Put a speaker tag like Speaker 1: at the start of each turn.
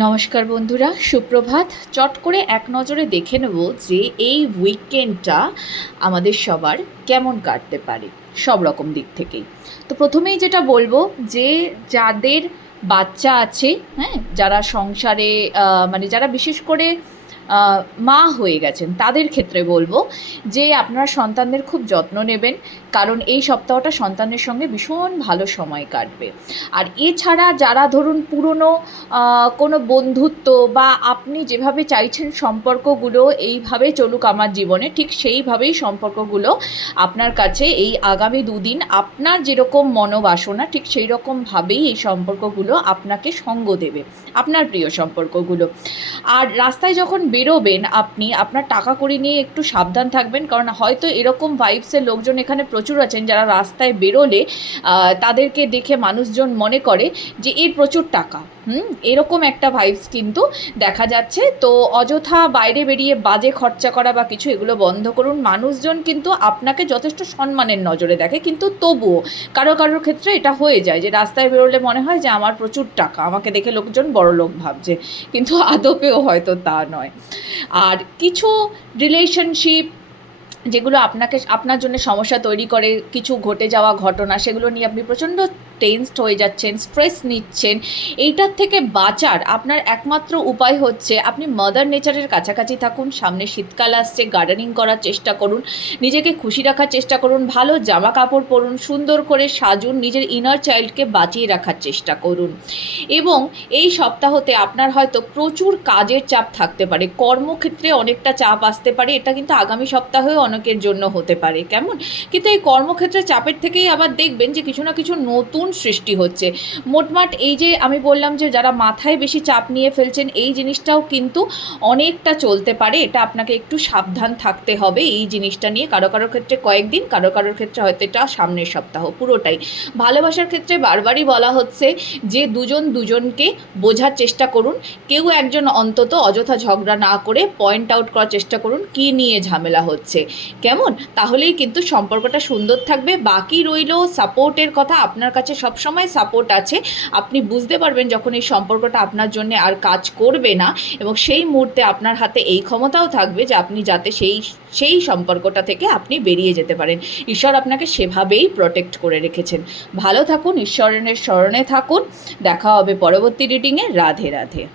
Speaker 1: নমস্কার বন্ধুরা, সুপ্রভাত। চট করে এক নজরে দেখে নেব যে এই উইকেন্ডটা আমাদের সবার কেমন কাটতে পারে, সব রকম দিক থেকেই। তো প্রথমেই যেটা বলব যে যাদের বাচ্চা আছে হ্যাঁ যারা সংসারে মানে যারা বিশেষ করে মা হয়ে গেছেন, তাদের ক্ষেত্রে বলব যে আপনারা সন্তানদের খুব যত্ন নেবেন, কারণ এই সপ্তাহটা সন্তানের সঙ্গে ভীষণ ভালো সময় কাটবে। আর এছাড়া যারা ধরুন পুরনো কোনো বন্ধুত্ব বা আপনি যেভাবে চাইছেন সম্পর্কগুলো এইভাবে চলুক আমার জীবনে, ঠিক সেইভাবেই সম্পর্কগুলো আপনার কাছে এই আগামী দুদিন আপনার যেরকম মনোবাসনা, ঠিক সেই রকমভাবেই এই সম্পর্কগুলো আপনাকে সঙ্গ দেবে, আপনার প্রিয় সম্পর্কগুলো। আর রাস্তায় যখন বেরোবেন আপনি, আপনার টাকা কড়ি নিয়ে একটু সাবধান থাকবেন। কারণ হয়তো এরকম ভাইবসের লোকজন এখানে প্রচুর আছেন যারা রাস্তায় বেরোলে তাদেরকে দেখে মানুষজন মনে করে যে এর প্রচুর টাকা। হুম, এরকম একটা ভাইবস কিন্তু দেখা যাচ্ছে। তো অযথা বাইরে বেরিয়ে বাজে খরচা করা বা কিছু এগুলো বন্ধ করুন। মানুষজন কিন্তু আপনাকে যথেষ্ট সম্মানের নজরে দেখে। কিন্তু তবুও কারও কারোর ক্ষেত্রে এটা হয়ে যায় যে রাস্তায় বেরোলে মনে হয় যে আমার প্রচুর টাকা, আমাকে দেখে লোকজন বড় লোক ভাবছে। কিন্তু আদপেও হয়তো তা নয়। আর কিছু রিলেশনশিপ যেগুলো আপনাকে, আপনার জন্য সমস্যা তৈরি করে, কিছু ঘটে যাওয়া ঘটনা, সেগুলো নিয়ে আপনি প্রচণ্ড টেনসড হয়ে যাচ্ছেন স্ট্রেস নিচ্ছেন, এইটার থেকে বাঁচার আপনার একমাত্র উপায় হচ্ছে আপনি মাদার নেচারের কাছাকাছি থাকুন, সামনে শীতকাল আসছে গার্ডেনিং করার চেষ্টা করুন, নিজেকে খুশি রাখার চেষ্টা করুন, ভালো জামা কাপড় পরুন, সুন্দর করে সাজুন, নিজের ইনার চাইল্ডকে বাঁচিয়ে রাখার চেষ্টা করুন। এবং এই সপ্তাহতে আপনার হয়তো প্রচুর কাজের চাপ থাকতে পারে, কর্মক্ষেত্রে অনেকটা চাপ আসতে পারে, এটা কিন্তু আগামী সপ্তাহেও অনেকের জন্য হতে পারে, কেমন? কিন্তু এই কর্মক্ষেত্রে চাপের থেকেই আবার দেখবেন যে কিছু না কিছু নতুন সৃষ্টি হচ্ছে। মোটমাট এই যে আমি বললাম যে যারা মাথায় বেশি চাপ নিয়ে ফেলছেন, এই জিনিসটাও কিন্তু অনেকটা চলতে পারে। এটা আপনাকে একটু সাবধান থাকতে হবে এই জিনিসটা নিয়ে। কারও কারোর ক্ষেত্রে কয়েকদিন, কারও কারোর ক্ষেত্রে হয়তো এটা সামনের সপ্তাহ, পুরোটাই। ভালোবাসার ক্ষেত্রে বারবারই বলা হচ্ছে যে দুজন দুজনকে বোঝার চেষ্টা করুন। কেউ একজন অন্তত অযথা ঝগড়া না করে পয়েন্ট আউট করার চেষ্টা করুন কী নিয়ে ঝামেলা হচ্ছে। কেমন? তাহলেই কিন্তু সম্পর্কটা সুন্দর থাকবে। বাকি রইল সাপোর্টের কথা আপনার কাছে সবসময় সাপোর্ট আছে। আপনি বুঝতে পারবেন যখন এই সম্পর্কটা আপনার জন্য আর কাজ করবে না এবং সেই মুহূর্তে আপনার হাতে এই ক্ষমতাও থাকবে যে আপনি যাতে সেই সেই সম্পর্কটা থেকে আপনি বেরিয়ে যেতে পারেন। ঈশ্বর আপনাকে সেভাবেই প্রোটেক্ট করে রেখেছেন। ভালো থাকুন, ঈশ্বরের স্মরণে থাকুন। দেখা হবে পরবর্তী রিডিংয়ে রাধে রাধে।